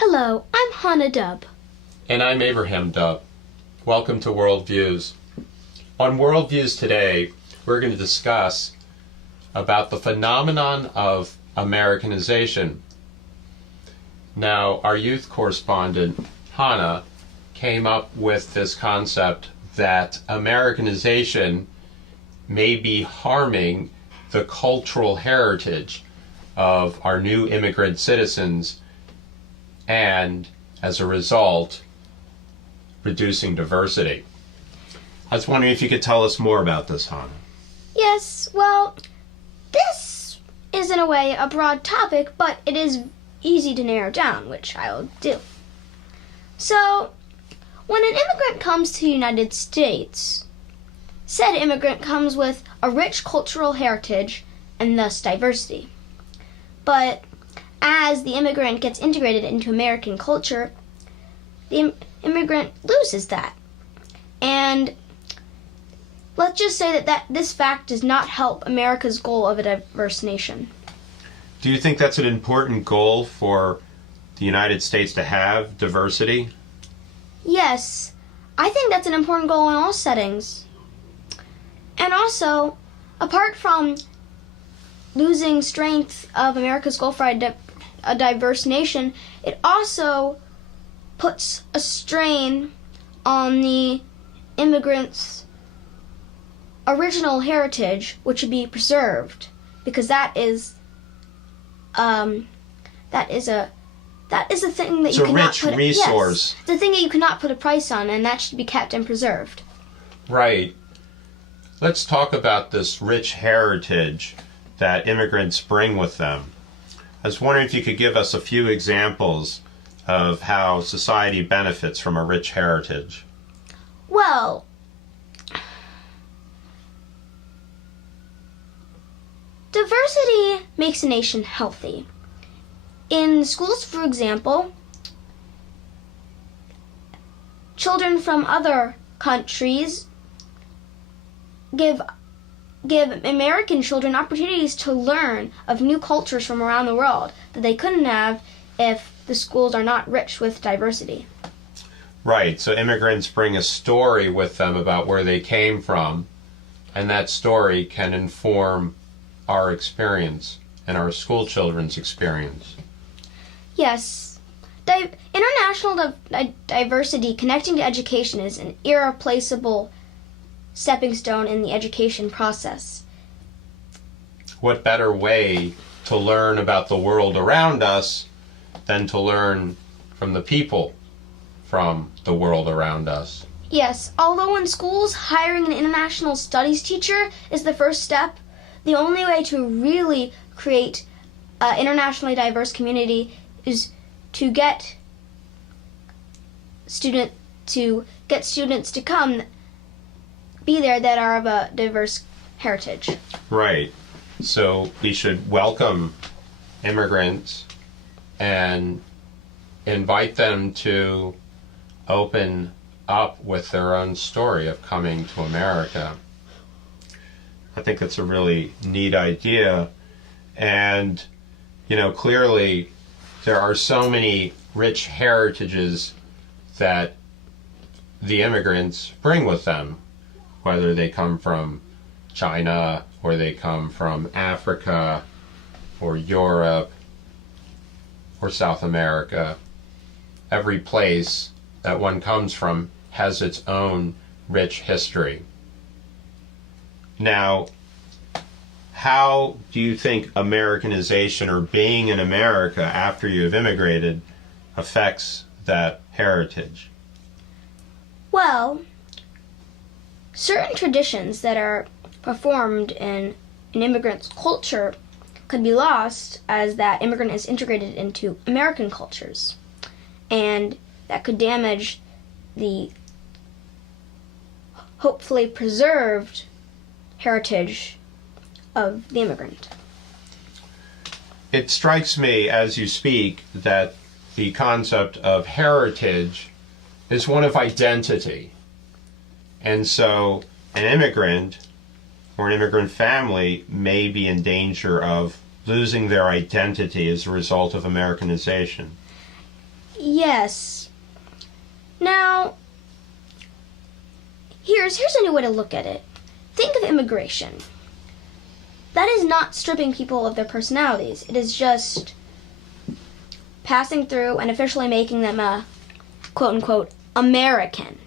Hello, I'm Hannah Dubb. And I'm Abraham Dubb. Welcome to Worldviews. On Worldviews today, we're going to discuss about the phenomenon of Americanization. Now, our youth correspondent, Hannah, came up with this concept that Americanization may be harming the cultural heritage of our new immigrant citizens and, as a result, reducing diversity. I was wondering if you could tell us more about this, Hannah. Yes, well, this is in a way a broad topic, but it is easy to narrow down, which I'll do. So, when an immigrant comes to the United States, said immigrant comes with a rich cultural heritage and thus diversity. But as the immigrant gets integrated into American culture, the immigrant loses that. And let's just say that this fact does not help America's goal of a diverse nation. Do you think that's an important goal for the United States to have, diversity? Yes, I think that's an important goal in all settings. And also, apart from losing strength of America's goal for a diverse nation, it also puts a strain on the immigrants' original heritage, which should be preserved, because that is a thing that it's you cannot put. It's a rich resource. Yes, the thing that you cannot put a price on, and that should be kept and preserved. Right. Let's talk about this rich heritage that immigrants bring with them. I was wondering if you could give us a few examples of how society benefits from a rich heritage. Well, diversity makes a nation healthy. In schools, for example, children from other countries give American children opportunities to learn of new cultures from around the world that they couldn't have if the schools are not rich with diversity. Right, so immigrants bring a story with them about where they came from, and that story can inform our experience and our school children's experience. Yes. International diversity connecting to education is an irreplaceable stepping stone in the education process. What better way to learn about the world around us than to learn from the people from the world around us? Yes, although in schools hiring an international studies teacher is the first step, the only way to really create an internationally diverse community is to get students to come be there that are of a diverse heritage. Right. So we should welcome immigrants and invite them to open up with their own story of coming to America. I think that's a really neat idea. And, clearly there are so many rich heritages that the immigrants bring with them, whether they come from China or they come from Africa or Europe or South America. Every place that one comes from has its own rich history. Now, how do you think Americanization or being in America after you've immigrated affects that heritage? Well, certain traditions that are performed in an immigrant's culture could be lost as that immigrant is integrated into American cultures. And that could damage the hopefully preserved heritage of the immigrant. It strikes me as you speak that the concept of heritage is one of identity. And so an immigrant or an immigrant family may be in danger of losing their identity as a result of Americanization. Yes. Now, here's a new way to look at it. Think of immigration. That is not stripping people of their personalities. It is just passing through and officially making them a quote-unquote American.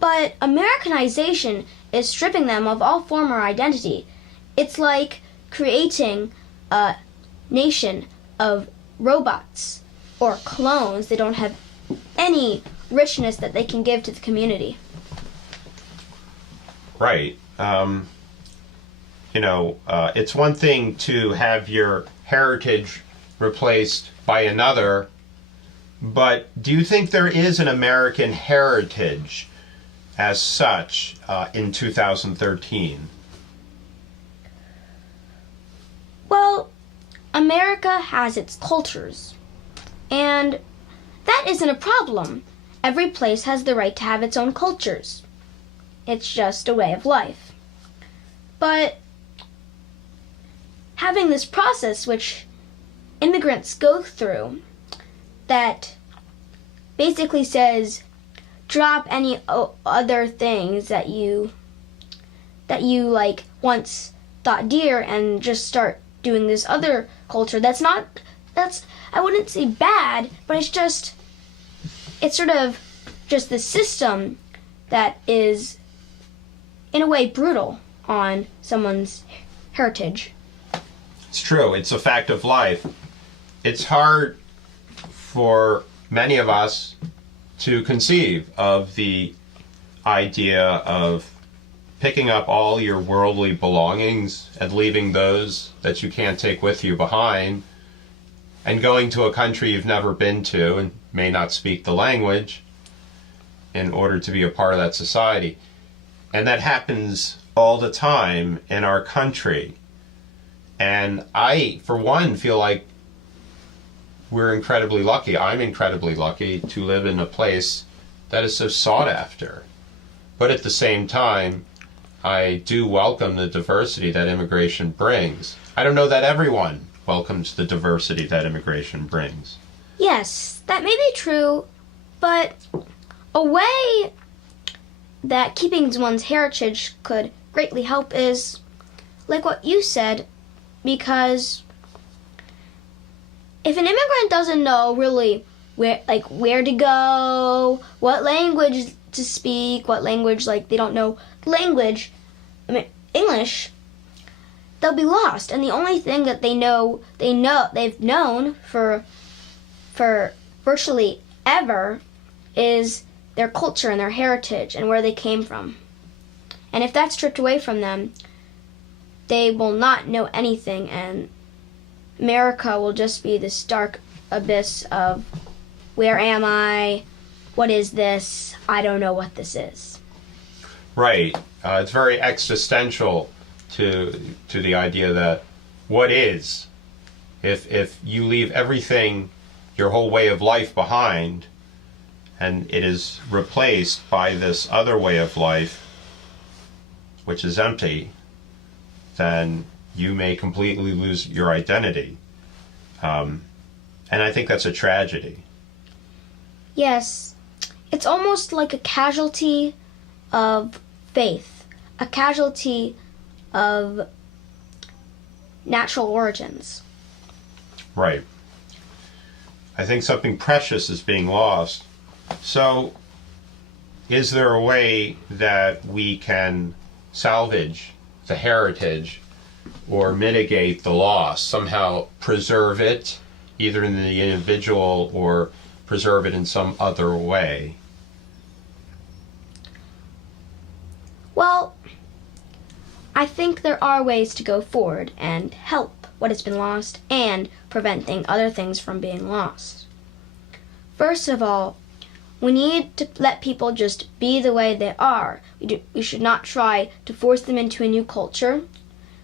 But Americanization is stripping them of all former identity. It's like creating a nation of robots or clones. They don't have any richness that they can give to the community. Right. It's one thing to have your heritage replaced by another, but do you think there is an American heritage as such in 2013? Well, America has its cultures, and that isn't a problem. Every place has the right to have its own cultures. It's just a way of life. But having this process which immigrants go through that basically says drop any other things that you like once thought dear and just start doing this other culture. That's I wouldn't say bad, but it's sort of just the system that is in a way brutal on someone's heritage. It's true. It's a fact of life. It's hard for many of us to conceive of the idea of picking up all your worldly belongings and leaving those that you can't take with you behind and going to a country you've never been to and may not speak the language in order to be a part of that society. And that happens all the time in our country. And I, for one, feel like we're incredibly lucky. I'm incredibly lucky to live in a place that is so sought after. But at the same time, I do welcome the diversity that immigration brings. I don't know that everyone welcomes the diversity that immigration brings. Yes, that may be true, but a way that keeping one's heritage could greatly help is like what you said, because if an immigrant doesn't know really where to go, what language to speak, what language, they don't know language, English, they'll be lost. And the only thing that they've known for virtually ever is their culture and their heritage and where they came from. And if that's stripped away from them, they will not know anything, and America will just be this dark abyss of where am I? What is this? I don't know what this is. Right. It's very existential to the idea that what is? If you leave everything, your whole way of life behind, and it is replaced by this other way of life, which is empty, then you may completely lose your identity. And I think that's a tragedy. Yes. It's almost like a casualty of faith, a casualty of natural origins. Right. I think something precious is being lost. So, is there a way that we can salvage the heritage or mitigate the loss, somehow preserve it, either in the individual or preserve it in some other way? Well, I think there are ways to go forward and help what has been lost and preventing other things from being lost. First of all, we need to let people just be the way they are. We should not try to force them into a new culture.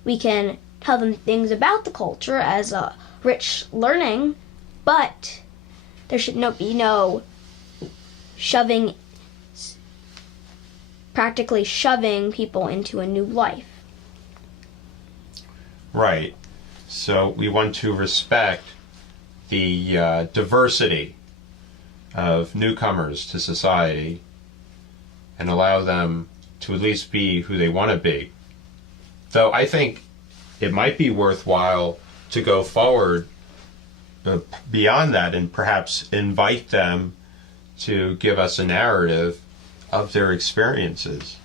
We can tell them things about the culture as a rich learning, but there should be no practically shoving people into a new life. Right. So we want to respect the diversity of newcomers to society and allow them to at least be who they want to be. Though I think it might be worthwhile to go forward beyond that and perhaps invite them to give us a narrative of their experiences.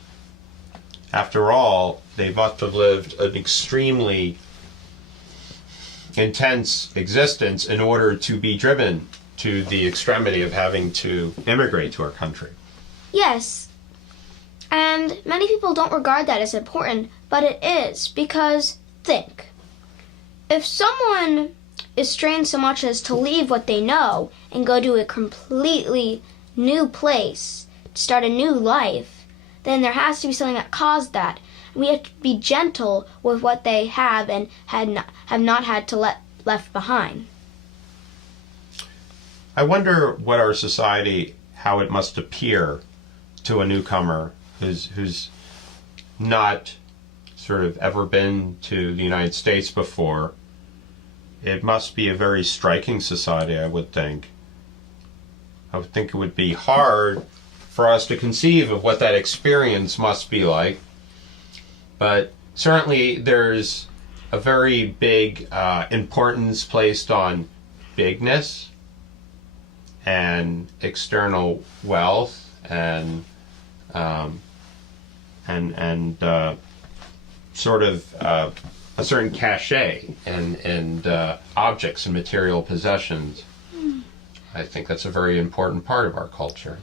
After all, they must have lived an extremely intense existence in order to be driven to the extremity of having to immigrate to our country. Yes, and many people don't regard that as important, but it is, because think, if someone is strained so much as to leave what they know and go to a completely new place, to start a new life, then there has to be something that caused that. We have to be gentle with what they have and have not had to left behind. I wonder what our society, how it must appear to a newcomer who's not sort of ever been to the United States before. It must be a very striking society, I would think. I would think it would be hard for us to conceive of what that experience must be like. But certainly there's a very big importance placed on bigness and external wealth and sort of a certain cachet and objects and material possessions. I think that's a very important part of our culture.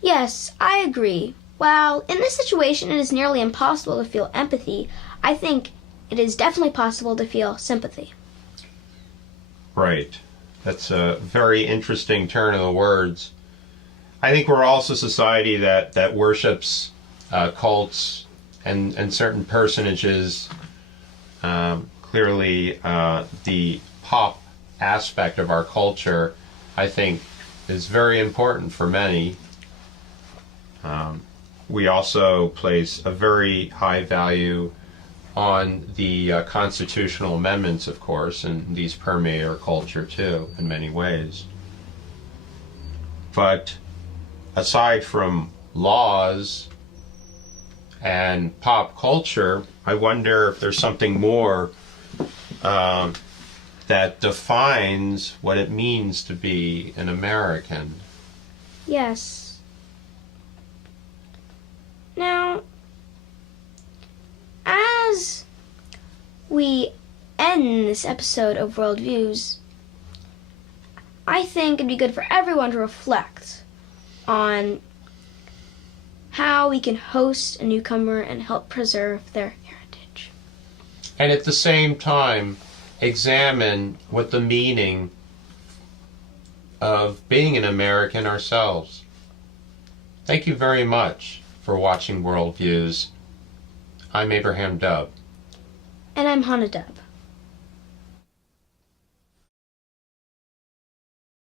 Yes, I agree. While in this situation it is nearly impossible to feel empathy, I think it is definitely possible to feel sympathy. Right. That's a very interesting turn of the words. I think we're also a society that worships cults and certain personages. Clearly, the pop aspect of our culture, I think, is very important for many. We also place a very high value on the constitutional amendments, of course, and these permeate our culture too in many ways. But aside from laws and pop culture, I wonder if there's something more that defines what it means to be an American. Yes. Now, as we end this episode of Worldviews, I think it'd be good for everyone to reflect on how we can host a newcomer and help preserve their heritage. And at the same time, examine what the meaning of being an American ourselves. Thank you very much for watching Worldviews. I'm Abraham Dubb. And I'm Hannah Dubb.